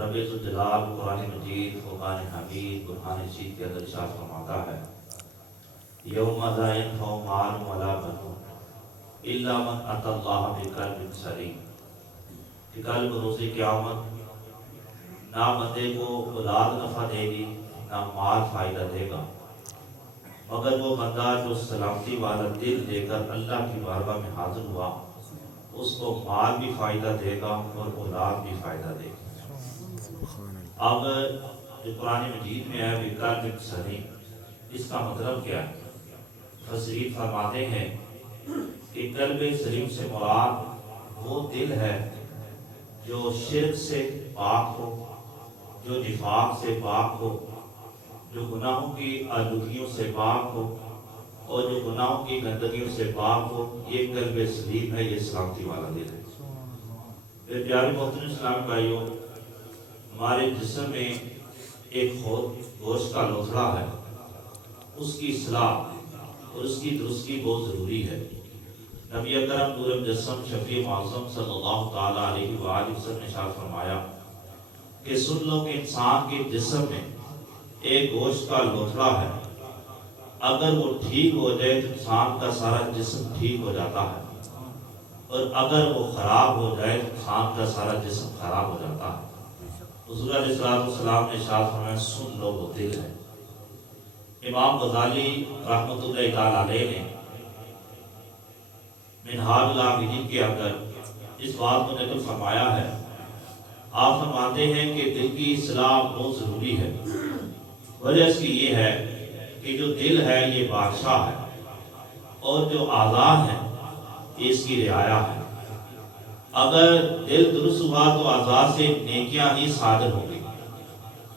رب ذوالجلال قرآن مجید فرقان حمید برہان رشید کے اندر ارشاد فرماتا ہے یوم لا ینفع مال ولا بنون الا من اتى اللہ بقلب سلیم کہ کل بروز قیامت نہ بندے کو اولاد نفع دے گی نہ مال فائدہ دے گا مگر وہ بندہ جو سلامتی والا دل دے کر اللہ کی بارگاہ میں حاضر ہوا اس کو مال بھی فائدہ دے گا اور اولاد بھی فائدہ دے گا۔ اب جو قرآن مجید میں ہے بقلب سلیم، اس کا مطلب کیا ہے؟ فسیر فرماتے ہیں کہ قلب سلیم سے مراد وہ دل ہے جو شرک سے پاک ہو، جو نفاق سے پاک ہو، جو گناہوں کی آلودگیوں سے پاک ہو اور جو گناہوں کی گندگیوں سے پاک ہو، یہ قلب سلیم ہے، یہ سلامتی والا دل ہے۔ پھر پیارے محترم اسلامی بھائیوں، ہمارے جسم میں ایک گوشت کا لوتھڑا ہے، اس کی اصلاح اور اس کی درستی بہت ضروری ہے۔ نبی اکرم نور مجسم شفیع معظم صلی اللہ تعالیٰ علیہ وآلہ وسلم نے ارشاد فرمایا کہ سن لو کہ انسان کے جسم میں ایک گوشت کا لوتھڑا ہے، اگر وہ ٹھیک ہو جائے تو انسان کا سارا جسم ٹھیک ہو جاتا ہے، اور اگر وہ خراب ہو جائے تو انسان کا سارا جسم خراب ہو جاتا ہے۔ حضور علیہ السلام نے ارشاد فرمایا سن لو وہ دل ہے۔ امام غزالی رحمۃ اللہ تعالی علیہ نے منہاج العابدین کے اندر اس بات کو نقل فرمایا ہے۔ آپ فرماتے ہیں کہ دل کی اصلاح بہت ضروری ہے۔ وجہ اس کی یہ ہے کہ جو دل ہے یہ بادشاہ ہے اور جو اعضاء ہیں یہ اس کی رعایا ہے۔ اگر دل درست ہوا تو اعضاء سے نیکیاں ہی صادر ہوں گی،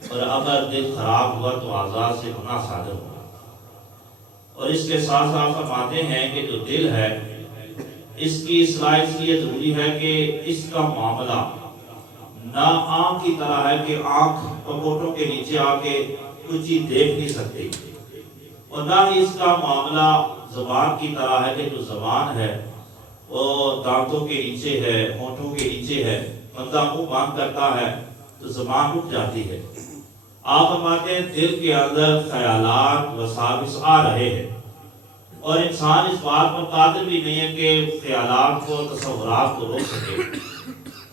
اور اگر دل خراب ہوا تو اعضاء سے گناہ صادر ہوگا۔ اور اس کے ساتھ ساتھ فرماتے ہیں کہ جو دل ہے اس کی اصلاح اس لیے ضروری ہے کہ اس کا معاملہ نہ آنکھ کی طرح ہے کہ آنکھ پپوٹوں کے نیچے آ کے کچھ چیز دیکھ نہیں سکتی، اور نہ ہی اس کا معاملہ زبان کی طرح ہے کہ جو زبان ہے وہ دانتوں کے نیچے ہے، ہونٹوں کے نیچے ہے، بندہ منہ بند کرتا ہے تو زبان رک جاتی ہے۔ آپ فرماتے ہیں دل کے اندر خیالات وساوس آ رہے ہیں، اور انسان اس بات پر قادر بھی نہیں ہے کہ خیالات کو تصورات کو روک سکے۔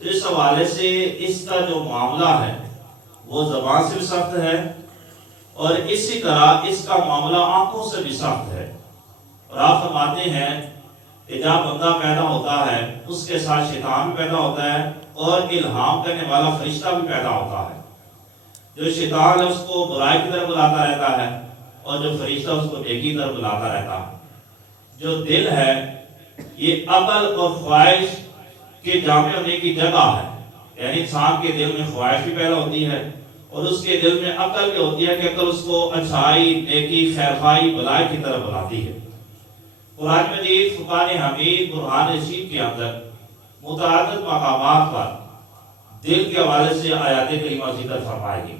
اس حوالے سے اس کا جو معاملہ ہے وہ زبان سے بھی سخت ہے، اور اسی طرح اس کا معاملہ آنکھوں سے بھی سخت ہے۔ اور آپ فرماتے ہیں کہ جب بندہ پیدا ہوتا ہے اس کے ساتھ شیطان بھی پیدا ہوتا ہے اور الہام کرنے والا فرشتہ بھی پیدا ہوتا ہے۔ جو شیطان ہے اس کو برائی کی طرف بلاتا رہتا ہے اور جو فرشتہ اس کو نیکی کی طرف بلاتا رہتا ہے۔ جو دل ہے یہ عقل اور خواہش کے جامع ہونے کی جگہ ہے، یعنی انسان کے دل میں خواہش بھی پیدا ہوتی ہے اور اس کے دل میں عقل بھی ہوتی ہے کہ عقل اس کو اچھائی، نیکی، خیرخواہی، بھلائی کی طرف بلاتی ہے۔ قرآن مجید فرقان حمید برہان رشید کے اندر متعدد مقامات پر دل کے حوالے سے آیات کریمہ ذکر فرمائے گی۔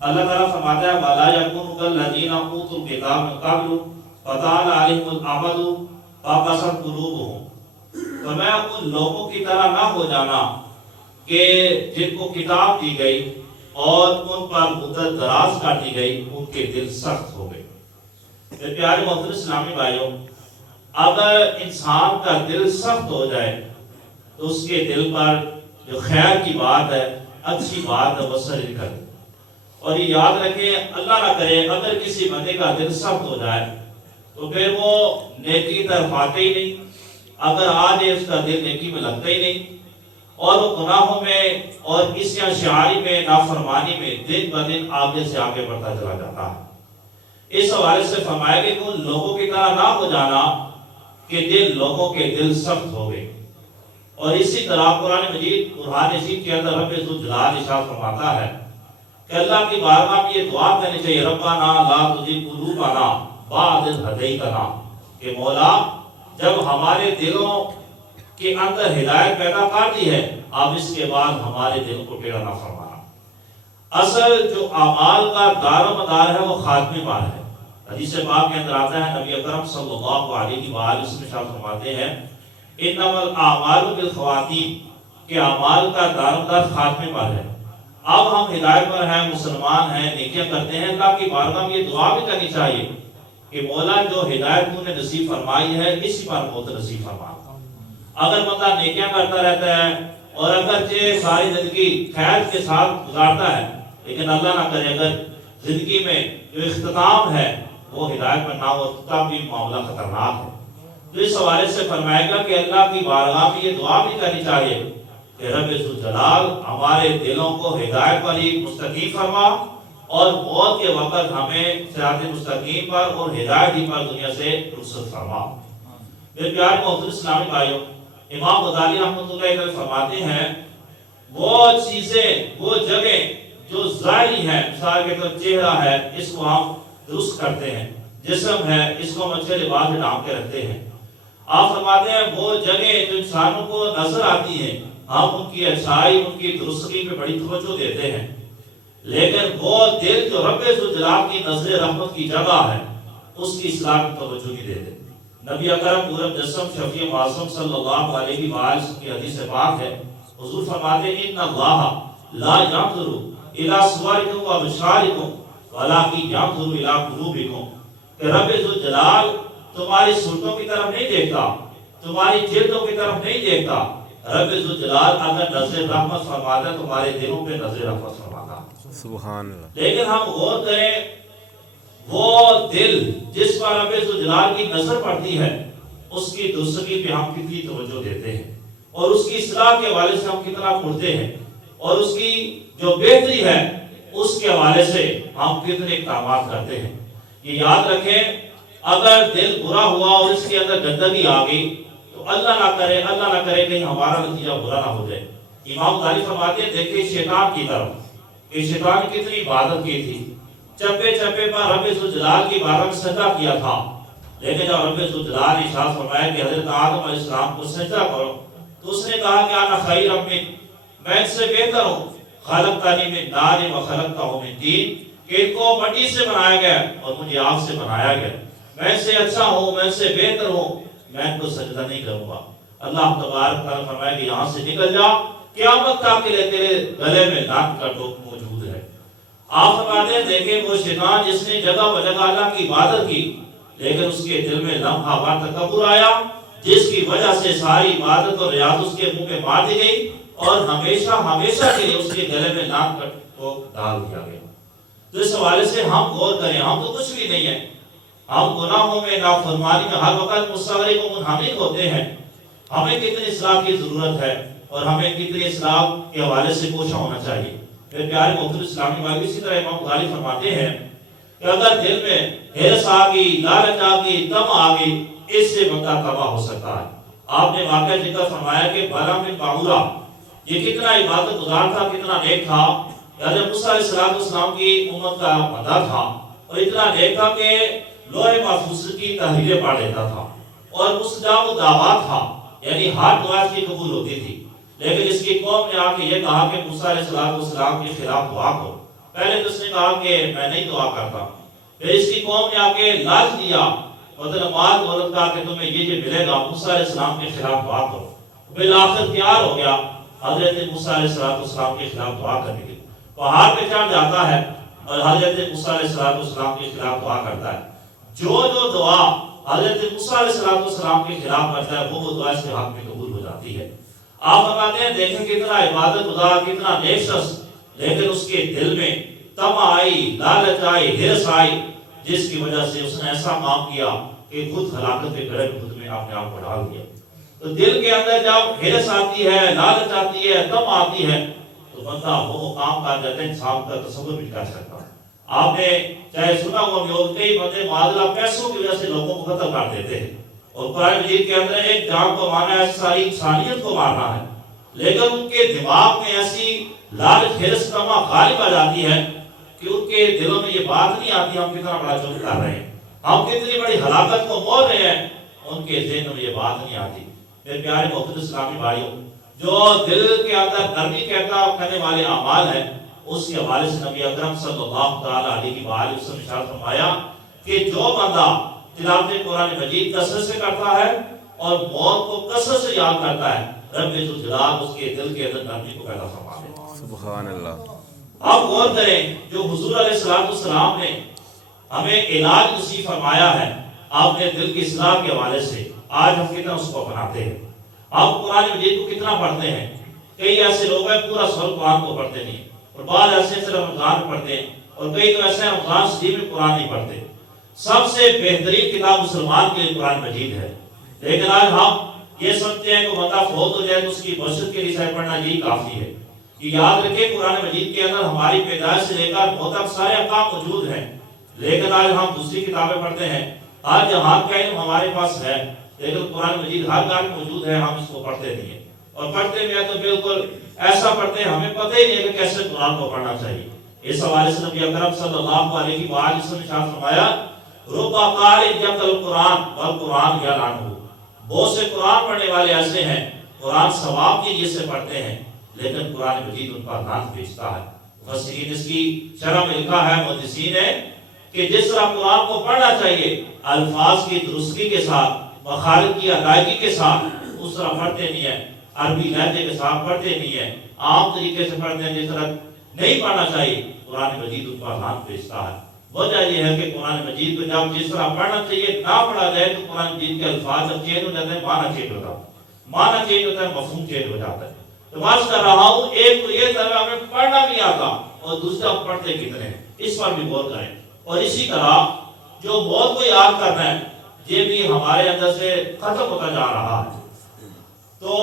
اللہ تعالیٰ فرماتا ہے وَلَا يَكُونُوا كَالَّذِينَ أُوتُوا الْكِتَابَ مِن قَبْلُ فَطَالَ عَلَيْهِمُ الْأَمَدُ فَقَسَتْ قُلُوبُهُمْ۔ فرمایا ان لوگوں کی طرح نہ ہو جانا کہ جن کو کتاب دی گئی اور ان پر مدت دراز کر دی گئی، ان کے دل سخت ہو گئے۔ میرے پیارے محترم اسلامی بھائیوں، اگر انسان کا دل سخت ہو جائے تو اس کے دل پر جو خیر کی بات ہے، اچھی بات ہے، وہ اثر نہیں کرتی۔ اور یہ یاد رکھیں، اللہ نہ کرے اگر کسی بندے کا دل سخت ہو جائے تو پھر وہ نیکی کی طرف آتے ہی نہیں، اگر آج اس کا دل نیکی میں لگتا ہی نہیں، اور وہ گناہوں میں اور اس شعاری میں، نافرمانی میں دن بدن آگے سے آگے بڑھتا چلا جاتا ہے۔ اس حوالے سے فرمایا کہ ان لوگوں کی طرح نہ ہو جانا کہ لوگوں کے دل سخت ہو گئے۔ اور اسی طرح قرآن مجید برہان رشید کے اندر رب ذوالجلال ارشاد فرماتا ہے کہ اللہ کی بارگاہ میں یہ دعا کرنی چاہیے ربنا لا تزغ قلوبنا بعد اذ ہدیتنا، کہ مولا جب ہمارے دلوں کے اندر ہدایت پیدا کر دی ہے اب اس کے بعد ہمارے دل کو ٹیڑھا نہ فرمانا۔ اصل جو اعمال کا دار و مدار ہے وہ خاتمے پر ہے۔ حدیث پاک کے اندر آتا ہے نبی اکرم صلی اللہ علیہ وآلہ وسلم ارشاد فرماتے ہیں انما الاعمال بالخواتیم، کہ اعمال کا دار و مدار خاتمے پر ہے۔ اب ہم ہدایت پر ہیں، مسلمان ہیں، نیکیاں کرتے ہیں، اللہ کی بارگاہ میں یہ دعا بھی کرنی چاہیے کہ مولا جو ہدایت تو نے نصیب فرمائی ہے اسی پر موت نصیب فرما۔ اگر بندہ نیکیاں کرتا رہتا ہے اور اگرچہ ساری زندگی خیر کے ساتھ گزارتا ہے، لیکن اللہ نہ کرے اگر زندگی میں جو اختتام ہے وہ ہدایت پر نہ ہو تب بھی معاملہ خطرناک ہے۔ تو اس حوالے سے فرمائے گا کہ اللہ کی بارگاہ میں یہ دعا بھی کرنی چاہیے کہ رب ذوالجلال ہمارے دلوں کو ہدایت پر ہی مستقیم فرما اور موت کے وقت ہمیں صراط مستقیم پر اور ہدایت ہی پر دنیا سے رخصت فرما۔ میرے پیارے محترم اسلامی بھائیوں، امام غزالی رحمۃ اللہ علیہ فرماتے ہیں وہ چیزیں، وہ جگہ جو ظاہری ہیں، مثال کے طور چہرہ ہے اس کو ہم درست کرتے ہیں، جسم ہے اس کو ہم اچھے لباس میں ڈھانپ کے رکھتے ہیں۔ آپ فرماتے ہیں وہ جگہ جو انسانوں کو نظر آتی ہیں ہم ان کی اچھائی، ان کی درستگی پہ بڑی توجہ دیتے ہیں، لیکن وہ دل جو رب ذوالجلال کی نظر رحمت کی جگہ ہے اس کی اصلاح میں توجہ نہیں دیتے۔ نبی اکرم نور مجسم شفیع معصوم صلی اللہ علیہ وآلہ کی حدیث پاک ہے، حضور فرماتے ہیں ان اللہ لا ينظر الى صورکم و ابصارکم ولکن ينظر الى قلوبکم، کہ رب ذوالجلال تمہاری صورتوں کی طرف نہیں دیکھتا، تمہاری جلدوں کی طرف نہیں دیکھتا، رب ذوالجلال اگر نظر رحمت فرماتا ہے تمہارے دلوں پہ نظر رحمت فرماتا۔ سبحان اللہ۔ لیکن ہم غور کریں وہ دل جس پر رب ذوالجلال کی نظر پڑتی ہے اس کی درستگی پہ ہم کتنی توجہ دیتے ہیں اور اس کی اصلاح کے حوالے سے ہم کتنا پڑھتے ہیں اور اس کی جو بہتری ہے اس کے حوالے سے ہم کتنے اقدامات کرتے ہیں۔ یہ یاد رکھیں اگر دل برا ہوا اور اس کے اندر گندگی آ گئی تو اللہ نہ کرے کہیں ہمارا نتیجہ برا نہ ہو جائے۔ امام غزالی فرماتے ہیں دیکھیں شیطان کی طرف کہ شیطان نے کتنی عبادت کی تھی، چپے چپے پر رب ذوالجلال کی بارگاہ میں سجدہ کیا تھا، لیکن جب رب ذوالجلال نے ارشاد فرمایا کہ حضرت آدم علیہ السلام کو سجدہ کرو تو اس نے کہا کہ انا خیر من، میں ان سے بہتر ہوں، خلقتنی من نار و خلقتہ من طین، کہ ان کو مٹی سے بنایا گیا اور مجھے آگ سے بنایا گیا، میں ان سے اچھا ہوں، میں ان سے بہتر ہوں، میں ان کو سجدہ نہیں کروں گا۔ اللہ تبارک تعالیٰ فرمایا کہ یہاں سے نکل جا، قیامت تک کے لیے تیرے گلے میں ناک کا ٹوک موجود ہے۔ آپ فرماتے ہیں دیکھیں وہ شیطان جس نے جگہ و جگہ اللہ کی عبادت کی لیکن اس کے دل میں لمحہ وار تکبر آیا جس کی وجہ سے ساری عبادت اور ریاضت اس کے منہ میں مار دی گئی اور ہمیشہ ہمیشہ کے لیے اس کے گلے میں ناک کا ٹوک ڈال دیا گیا۔ تو اس حوالے سے ہم غور کریں، ہم تو کچھ بھی نہیں ہیں، ہم گناہوں میں نافرمانی میں ہر وقت مستغرق و منہمک ہوتے ہیں۔ ہمیں کتنی اصلاح کی ضرورت ہے اور ہمیں کتنی اصلاح کے حوالے سے کوشاں ہونا چاہیے۔ میرے پیارے محترم اسلامی بھائی، اسی طرح امام غزالی فرماتے ہیں کہ اگر دل میں ہرس آ گئی، لالچ آ گئی، طمع آ گئی، اس سے بندہ تباہ ہو سکتا ہے۔ آپ نے واقعہ ذکر فرمایا کہ بالا بن باورا یہ کتنا عبادت گزار تھا، کتنا نیک تھا، حضرت موسیٰ علیہ السلام کی امت کا بندہ تھا اور اتنا نیک تھا کہ لوح محفوظ کی تحریریں پڑھ لیتا تھا اور مستجاب الدعوات تھا، یعنی ہر دعا کی قبول ہوتی تھی۔ لیکن اس کی قوم نے آ کے یہ کہا کہ موسیٰ علیہ السلام کے خلاف دعا کرو۔ پہلے تو اس نے کہا کہ میں نہیں دعا کرتا، پھر اس کی قوم نے آ کے لالچ دیا، مطلب مال دولت کا کہ تمہیں یہ ملے گا، موسیٰ علیہ السلام کے خلاف دعا کرو۔ بالآخر تیار ہو گیا حضرت موسیٰ علیہ السلام کے خلاف دعا کرنے کے، پہاڑ پہ چڑھ جاتا ہے اور حضرت موسیٰ علیہ السلام کے خلاف دعا کرتا ہے۔ جو دعا حضرت موسیٰ علیہ السلام کے خلاف کرتا ہے وہ دعا اس کے حق میں قبول ہو جاتی ہے۔ آپ فرماتے ہیں دیکھیں کتنا عبادت گزار، کتنا نیک شخص، لیکن اس کے دل میں طمع آئی، لالچ آئی، ہرس آئی، جس کی وجہ سے اس نے ایسا کام کیا کہ خود ہلاکت کے گڑھے میں خود میں اپنے آپ کو ڈال دیا۔ تو دل کے اندر جب ہرس آتی ہے، لالچ آتی ہے، طمع آتی ہے تو بندہ وہ کام کر جاتا ہے انسان کا تصور بھی کر سکتا ہے۔ آپ نے چاہے سنا ہوا بھی ہو، کئی بندے معادلہ پیسوں کی وجہ سے لوگوں کو قتل کر دیتے ہیں اور قرآن مجید کے اندر ایک جان کو مارنا ہے، ساری انسانیت کو مارنا ہے، لیکن ان کے دماغ میں ایسی لالچ ہرس طمع غالب آ جاتی ہے کہ ان کے دلوں میں یہ بات نہیں آتی ہم کتنا بڑا جرم کر رہے ہیں، ہم کتنی بڑی ہلاکت کو مول رہے ہیں، ان کے ذہن میں یہ بات نہیں آتی۔ میرے پیارے محترم اسلامی بھائیوں، جو دل کے اندر نرمی کرنے والے اعمال ہیں اس کے حوالے سے نبی اکرم صلی اللہ تعالی علیہ وآلہ وسلم نے ارشاد فرمایا کہ جو بندہ تلاوت قرآن مجید کثرت سے کرتا ہے اور موت کو کثرت سے یاد کرتا ہے، رب ذوالجلال اس کے دل کے اندر نرمی کو پیدا فرما دے۔ سبحان اللہ۔ آپ غور کریں جو حضور علیہ السلام نے ہمیں علاج نصیب فرمایا ہے آپ نے دل کی اصلاح کے حوالے سے، آج ہم کتنا اس کو اپناتے ہیں؟ آپ قرآن مجید کو کتنا پڑھتے ہیں؟ کئی ایسے لوگ ہیں پورا سال قرآن کو پڑھتے نہیں، اور بعض ایسے صرف رمضان پڑھتے ہیں، اور کئی تو ایسے رمضان شریف میں قرآن نہیں پڑھتے۔ سب سے بہترین کتاب مسلمان کے لیے قرآن مجید ہے، لیکن آج ہم یہ سمجھتے ہیں کہ بندہ فوت ہو جائے تو اس کی بشر کے لیے صحیح پڑھنا یہی کافی ہے۔ یہ یاد رکھیں قرآن مجید کے اندر ہماری پیدائش سے لے کر موت تک سارے احکام موجود ہیں، لیکن آج ہم دوسری کتابیں پڑھتے ہیں۔ آج جہان کا علم ہمارے پاس ہے، لیکن قرآن مجید ہر گھر میں موجود ہے، ہم اس کو پڑھتے نہیں ہیں، اور پڑھتے بھی ہیں تو بالکل ایسا پڑھتے ہیں ہمیں پتہ ہی نہیں ہے کہ کیسے قرآن کو پڑھنا چاہیے۔ اس حوالے سے نبی اکرم صلی اللہ علیہ وسلم نے ارشاد فرمایا ربا قارئ یقرأ القرآن والقرآن یلعنہ، بہت سے قرآن پڑھنے والے ایسے ہیں قرآن ثواب کی نیت سے پڑھتے ہیں، لیکن قرآن مجید ان پر لعنت بھیجتا ہے۔ مفسرین اس کی شرح میں لکھا ہے محدثین نے کہ جس طرح قرآن کو پڑھنا چاہیے الفاظ کی درستگی کے ساتھ، مخارج کی ادائیگی کے ساتھ، اس طرح پڑھتے نہیں ہیں، عربی لہجے کے ساتھ پڑھتے نہیں ہیں، عام طریقے سے پڑھتے ہیں جس طرح نہیں پڑھنا چاہیے، قرآن مجید ان پر لعنت بھیجتا ہے۔ وجہ یہ ہے کہ قرآن مجید کو جب جس طرح پڑھنا چاہیے نہ پڑھا جائے تو قرآن مجید کے الفاظ جب چینج ہو جاتے ہیں، معنی چینج ہوتا ہے، معنی چینج ہوتا ہے، مفہوم چینج ہو جاتا ہے۔ تو بات کر رہا ہوں ایک تو یہ طرح ہمیں پڑھنا نہیں آتا، اور دوسرا ہم پڑھتے کتنے ہیں، اس پر بھی غور کریں۔ اور اسی طرح جو موت کو یاد کرنا ہے یہ بھی ہمارے اندر سے ختم ہوتا جا رہا ہے۔ تو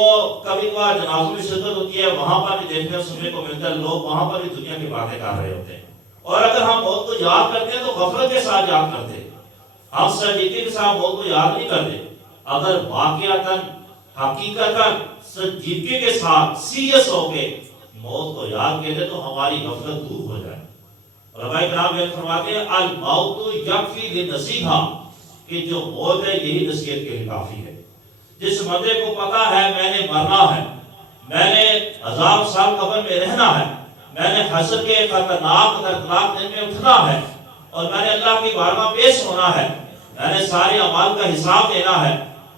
کبھی کبھار جنازوں میں شرکت ہوتی ہے، وہاں پر بھی دیکھنے سننے کو ملتا ہے، لوگ وہاں پر بھی دنیا کی باتیں کر رہے ہوتے ہیں، اور اگر ہم موت کو یاد کرتے ہیں تو غفلت کے ساتھ یاد کرتے ہیں، ہم سنجیدگی کے ساتھ موت کو یاد نہیں کرتے۔ اگر واقعتاً حقیقتاً سنجیدگی کے ساتھ سیریس ہو کے موت کو یاد کرتے تو ہماری غفلت دور ہو جائے۔ علماء کرام یہ فرماتے ہیں الموت یکفی للنصیحہ، کہ جو موت ہے یہی نصیحت کے لیے کافی ہے۔ جس بندے کو پتا ہے میں نے مرنا ہے، میں نے 1000 سال قبر میں رہنا ہے، میں نے حشر کے خطرناک دردناک دن میں اٹھنا ہے، اور میں نے اللہ کی بارگاہ پیش ہونا ہے، میں نے سارے اعمال کا حساب دینا ہے،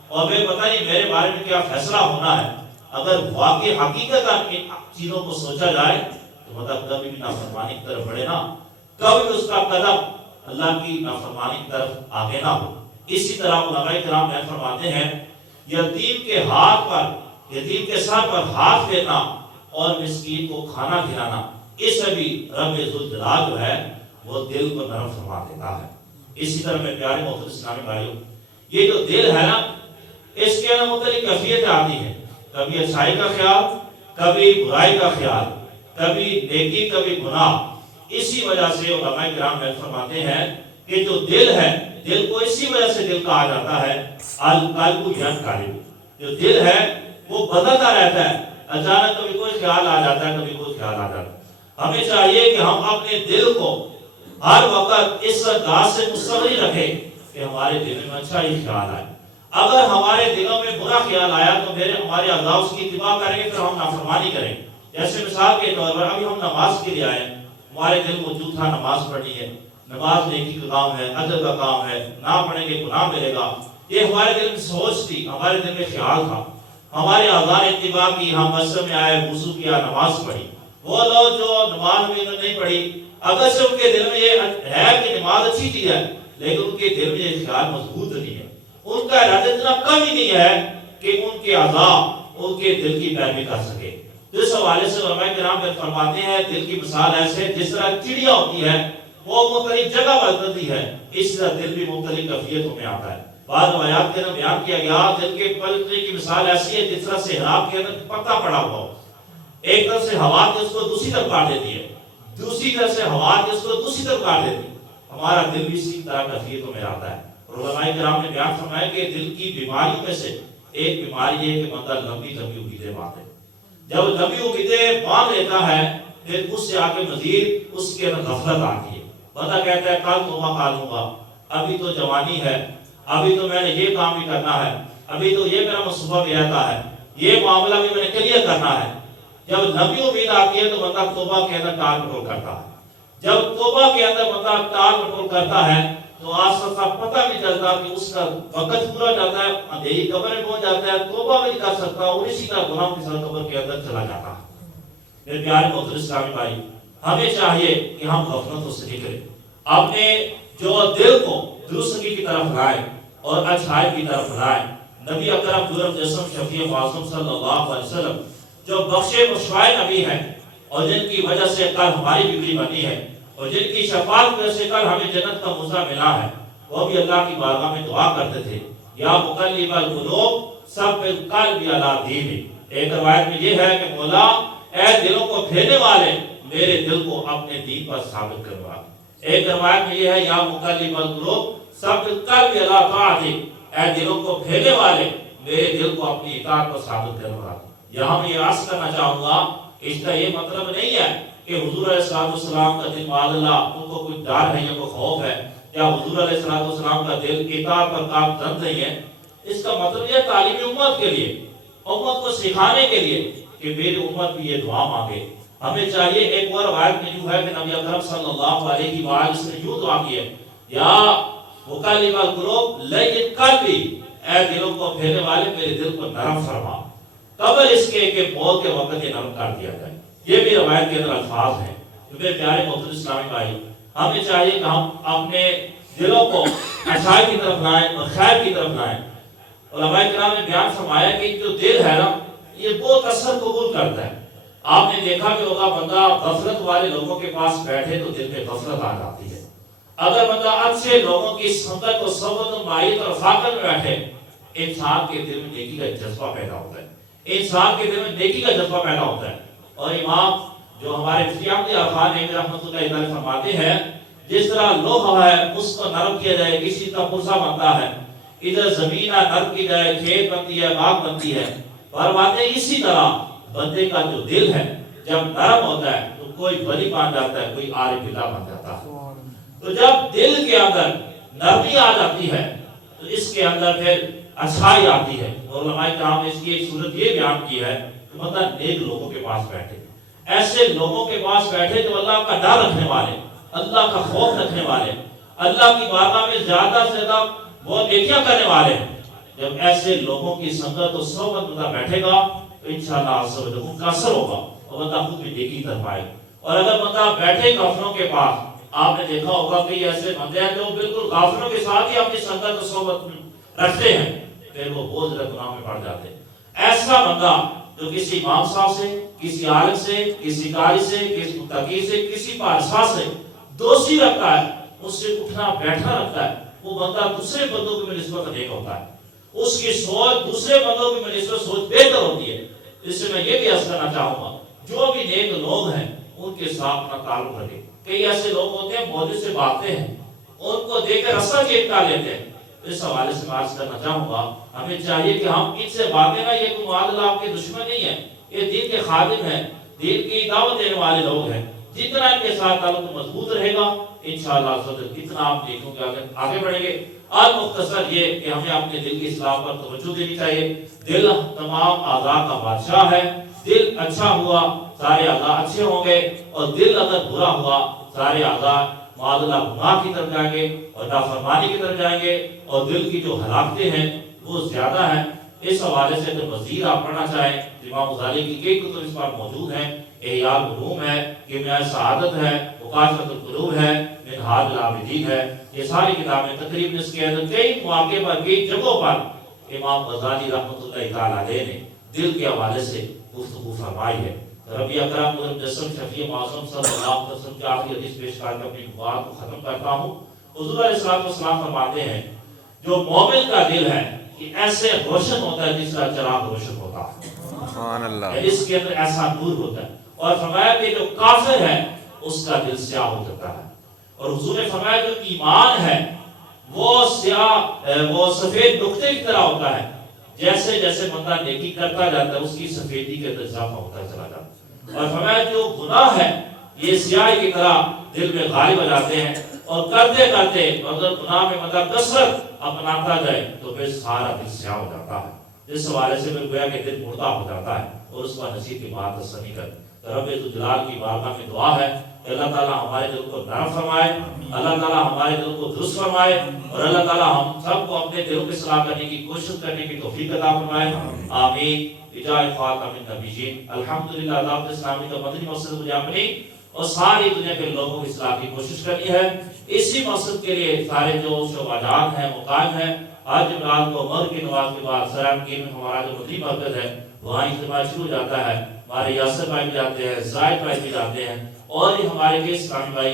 اور میں پتہ نہیں میرے بارے میں کیا فیصلہ ہونا ہے۔ اگر واقعی حقیقت ان چیزوں کو سوچا جائے تو مطلب کبھی بھی نافرمانی کی طرف بڑھے نہ، کبھی بھی اس کا قدم اللہ کی نافرمانی کی طرف آگے نہ ہو۔ اسی طرح علماء کرام فرماتے ہیں یتیم کے ہاتھ پر، یتیم کے سر پر ہاتھ پھیرنا اور مسکین کو کھانا کھلانا، اس میں بھی رب ذوالجلال جو ہے وہ دل کو نرم فرما دیتا ہے۔ اسی طرح میں پیارے محترم اسلامی بھائیوں، یہ جو دل ہے نا، اس کے اندر مختلف کیفیتیں آتی ہیں، کبھی اچھائی کا خیال، کبھی برائی کا خیال، کبھی نیکی کبھی گناہ۔ اسی وجہ سے علماء کرام فرماتے ہیں کہ جو دل ہے، دل کو اسی وجہ سے دل کہا جاتا ہے القلب ینقلب، جو دل ہے وہ بدلتا رہتا ہے، اچانک کبھی کوئی خیال آ جاتا ہے، کبھی کوئی خیال آ جاتا ہے۔ ہمیں چاہیے کہ ہم اپنے دل کو ہر وقت اس ذات سے مستغنی رکھیں کہ ہمارے دل میں اچھا ہی خیال آئے۔ اگر ہمارے دلوں میں برا خیال آیا تو ہمارے اعضاء اس کی اتباع کریں گے، پھر ہم نافرمانی کریں گے۔ جیسے مثال کے طور پر ابھی ہم نماز کے لیے آئے، ہمارے دل موجود تھا نماز پڑھنی ہے، نماز نیکی کا کام ہے، ادب کا کام ہے، نہ پڑھیں گے گناہ ملے گا، یہ ہمارے دل میں سوچ تھی، ہمارے دل میں خیال تھا، ہمارے اعضاء نے اتباع کی، ہم مسجد میں آئے، وضو کیا، نماز پڑھی۔ وہ لوگ جو نماز میں نہیں پڑھی، اگر سے ان کے دل میں یہ ہے کہ نماز اچھی چیز ہے، لیکن ان کے دل میں یہ خیال مضبوط نہیں ہے، ان کا ارادہ اتنا کم ہی نہیں ہے کہ ان کے اعضاء ان کے دل کی پیروی کر سکے۔ اس حوالے سے علماء کرام فرماتے ہیں دل کی مثال ایسے جس طرح چڑیا ہوتی ہے وہ مختلف جگہ بدلتی ہے، اس طرح دل بھی مختلف کیفیتوں میں آتا ہے۔ بعض روایات کے اندر بیان کیا گیا دل کے پلٹنے کی مثال ایسی ہے جس طرح سہراب کے اندر پتا پڑا ہوا ہو، ایک طرف سے ہوا کے اس کو دوسری طرف کاٹ دیتی ہے، دوسری طرف سے ہوا کے اس کو دوسری طرف کاٹ دیتی ہے۔ ہمارا دل بھی اسی طرح کیفیتوں میں آتا ہے۔ علماء کرام نے بیان فرمایا کہ دل کی بیماریوں میں سے ایک بیماری ہے کہ بندہ لمبی لمبی امیدیں باندھے، جب لمبی امیدیں باندھ لیتا ہے پھر اس سے آگے مزید اس کے اندر غفلت آتی ہے، بندہ کہتا ہے کل توبہ کر لوں گا، ابھی تو جوانی ہے، ابھی تو میں نے یہ کام بھی کرنا ہے، ابھی تو یہ میرا منصوبہ بھی رہتا ہے، یہ معاملہ بھی میں نے کلیئر کرنا ہے۔ جب لمبی امید آتی ہے تو بندہ توبہ کے اندر ٹال مٹول کرتا ہے، جب توبہ کے اندر بندہ ٹال مٹول کرتا ہے تو آسا پتہ بھی چلتا کہ اس کا وقت پورا جاتا ہے، اندھیری قبر میں پہنچ جاتا ہے، توبہ بھی نہیں کر سکتا اور اسی طرح گناہوں کے ساتھ قبر کے اندر چلا جاتا ہے۔ میرے پیارے محترم اسلامی بھائی، ہمیں چاہیے کہ ہم غفلتوں سے نکلیں، اپنے جو دل کو درستگی کی طرف لائیں اور اچھائی کی طرف لائیں۔ نبی اکرم نور جسم شفیع معصوم صلی اللہ علیہ وسلم جو بخشے بخشوائے نبی ہیں، اور جن کی وجہ سے کل ہماری بگڑی بنی ہے، اور جن کی شفاعت کی وجہ سے کل ہمیں جنت کا موزہ ملا ہے، وہ بھی اللہ کی بارگاہ میں دعا کرتے تھے، یا مقلب القلوب ثبت قلبی علی دینک۔ ایک روایت میں یہ ہے کہ مولا اے دلوں کو پھیرنے والے میرے دل کو اپنے دین پر ثابت کروا۔ ایک روایت میں یہ ہے یا مقلب القلوب ثبت قلبی علی طاعتک، اے دلوں کو پھیرنے والے میرے دل کو اپنی اطاعت پر ثابت کروا۔ یہاں میں یہ عرض کرنا چاہوں گا، اس کا یہ مطلب نہیں ہے کہ حضور علیہ السلام کا دل معاذ اللہ ان کو کوئی ڈر ہے یا کوئی خوف ہے، یا حضور علیہ السلام کا دل اطاعت پر کامزن نہیں ہے۔ اس کا مطلب یہ تعلیم امت کے لیے، امت کو سکھانے کے لیے کہ میری امت بھی یہ دعا مانگے۔ ہمیں چاہیے، ایک اور روایت میں جو ہے کہ نبی اکرم صلی اللہ علیہ وآلہ وسلم نے یوں دعا کی ہے، یا مقلب القلوب لین قلبی، اے دلوں کو پھیرنے والے میرے دل کو نرم فرما، قبل اس کے کہ موت کے وقت یہ نرم کر دیا جائے۔ یہ بھی روایت کے اندر الفاظ ہیں۔ میرے پیارے محترم اسلامی بھائی، ہمیں چاہیے کہ ہم اپنے دلوں کو اچھائی کی طرف لائیں اور خیر کی طرف لائیں۔ علماء کرام نے بیان فرمایا کہ جو دل ہے نا، یہ بہت اثر قبول کرتا ہے۔ آپ نے دیکھا کہ ہوگا بندہ غفلت والے لوگوں کے پاس بیٹھے تو دل میں غفلت آ جاتی ہے۔ اگر بندہ اچھے لوگوں کی سنگت و صحبت و معیت اور فاقت میں بیٹھے، انسان کے دل میں نیکی کا جذبہ پیدا ہوتا ہے، انسان کے دل میں نیکی کا جذبہ پیدا ہوتا ہے۔ اور امام جو ہمارے مفتی احمد عرفان نے رحمۃ اللہ علیہ فرماتے ہیں، جس طرح لوہا ہے اس کو نرم کیا جائے کسی کا پرزہ بنتا ہے، ادھر زمین نرم کی جائے کھیت بنتی ہے، باغ بنتی ہے۔ فرماتے ہیں اسی طرح بندے کا جو دل ہے جب نرم ہوتا ہے تو کوئی ولی بن جاتا ہے، کوئی عارف باللہ بن جاتا ہے۔ تو جب دل کے اندر نرمی آ جاتی ہے تو اس کے اندر پھر اچھائی آتی ہے۔ اور علماء کرام نے اس کی ایک صورت یہ بیان کی ہے کہ مطلب نیک لوگوں کے پاس بیٹھے، ایسے لوگوں کے پاس بیٹھے جو اللہ کا ڈر رکھنے والے، اللہ کا خوف رکھنے والے، اللہ کی بارگاہ میں زیادہ سے زیادہ وہ نیکیاں کرنے والے ہیں۔ جب ایسے لوگوں کی سنگت و صحبت بندہ بیٹھے گا تو انشاءاللہ عز و جل ان کا اثر ہوگا اور بندہ خود بھی نیکی کی طرف آئے۔ اور اگر بندہ بیٹھے غافلوں کے پاس، آپ نے دیکھا ہوگا کہ ایسے بندے ہیں جو بالکل غافلوں کے ساتھ ہی اپنی سنگت و صحبت رکھتے ہیں، پھر وہ بہت زیادہ گناہ میں پڑ جاتے ہیں۔ ایسا بندہ جو کسی امام صاحب سے، کسی عالم سے، کسی قاری سے، کسی متقی سے، کسی بادشاہ سے دوستی رکھتا ہے، اس سے اٹھنا بیٹھنا رکھتا ہے، وہ بندہ دوسرے بندوں کی نسبت نیک ہوتا ہے، اس کی سوچ دوسرے بندوں کی نسبت سوچ بہتر ہوتی ہے۔ اس سے میں یہ بھی عرض کرنا چاہوں گا، جو بھی نیک لوگ ہیں ان کے ساتھ اپنا تعلق رکھے۔ کئی ایسے لوگ ہوتے ہیں مولوی سے باتیں ہیں، ان کو دیکھ کر رسا چپکا لیتے ہیں۔ اس حوالے سے میں عرض کرنا چاہوں گا، ہمیں چاہیے کہ ہم ان سے باتیں نہ، یہ کوئی معاذ اللہ آپ کے دشمن نہیں ہے، یہ دین کے خادم ہیں، دین کی دعوت دینے والے لوگ ہیں۔ جتنا ان کے ساتھ تعلق مضبوط رہے گا انشاءاللہ کتنا آپ دیکھوں گے آگے بڑھیں گے۔ آج مختصر یہ کہ ہمیں اپنے دل کی اصلاح پر توجہ دینی چاہیے۔ دل تمام اعضاء کا بادشاہ ہے، دل اچھا ہوا سارے اعضاء اچھے ہوں گے، اور دل اگر برا ہوا سارے اعضاء معاذ اللہ گناہ کی طرف جائیں گے اور نافرمانی کی طرف جائیں گے، اور دل کی جو ہلاکتیں ہیں وہ زیادہ ہیں۔ اس حوالے سے اگر مزید آپ پڑھنا چاہیں، امام غزالی کی کئی کتب اس پر موجود ہیں، احیاء العلوم ہے، کیمیاء سعادت ہے، مکاشفۃ القلوب ہے، منہاج العابدین ہے، یہ ساری کتابیں تقریباً اس کے اندر کئی مواقع پر، کئی جگہوں پر امام غزالی رحمۃ اللہ تعالی علیہ نے دل کے حوالے سے گفتگو فرمائی ہے۔ ربی اکرم مجسم شفیع معصوم صلی اللہ علیہ وسلم کی آخری حدیث پیش کر کے اپنی بات کو ختم کرتا ہوں۔ حضور علیہ السلام فرماتے ہیں جو مومن کا دل ہے کہ ایسے روشن ہوتا ہے جس طرح چراغ روشن ہوتا ہے، سبحان اللہ، اس کے اندر ایسا نور ہوتا ہے۔ اور فرمایا کہ جو کافر ہے اس کا دل سیاہ ہو جاتا ہے، اور حضور نے فرمایا جو ایمان ہے وہ سیاہ، وہ سفید نقطے کی طرح ہوتا ہے، جیسے جیسے بندہ نیکی کرتا جاتا ہے اس کی سفیدی کے اندر اضافہ ہوتا چلا جاتا ہے۔ اور فرمایا جو گناہ ہے یہ سیاہی کی طرح دل میں غالب ہو جاتے ہیں، اور کرتے کرتے اگر گناہ میں بندہ کثرت اپناتا جائے تو پھر سارا دل سیاہ ہو جاتا ہے۔ اس حوالے سے میں گویا کہ دل مردہ ہو جاتا ہے، اور اس پر نصیب کی بات تسلی کر رب ذوالجلال کی بارگاہ میں دعا ہے کہ اللہ تعالیٰ ہمارے دل کو نرم فرمائے، اللہ تعالیٰ ہمارے دل کو درست فرمائے، اور اللہ تعالیٰ ہم سب کو اپنے دلوں کی اصلاح کرنے کی کوشش کرنے کی توفیق عطا فرمائے، آمین۔ بجائے خاتم النبیین، الحمدللہ دعوت اسلامی کا مدنی مقصد مجھے اپنی اور ساری دنیا کے لوگوں کو اصلاح کی کوشش کرنی ہے. اسی مقصد کے لیے سارے جو شعبہ ہیں وہ قائم ہیں. آج جمعرات کو مغرب کی نماز کے بعد سرامکین میں ہمارا جو مدنی مرکز ہے وہاں اجتماع شروع ہو جاتا ہے. ہمارے یاسر بھائی بھی جاتے ہیں, زائد بھائی بھی جاتے ہیں, اور بھی ہمارے کے اسلامی بھائی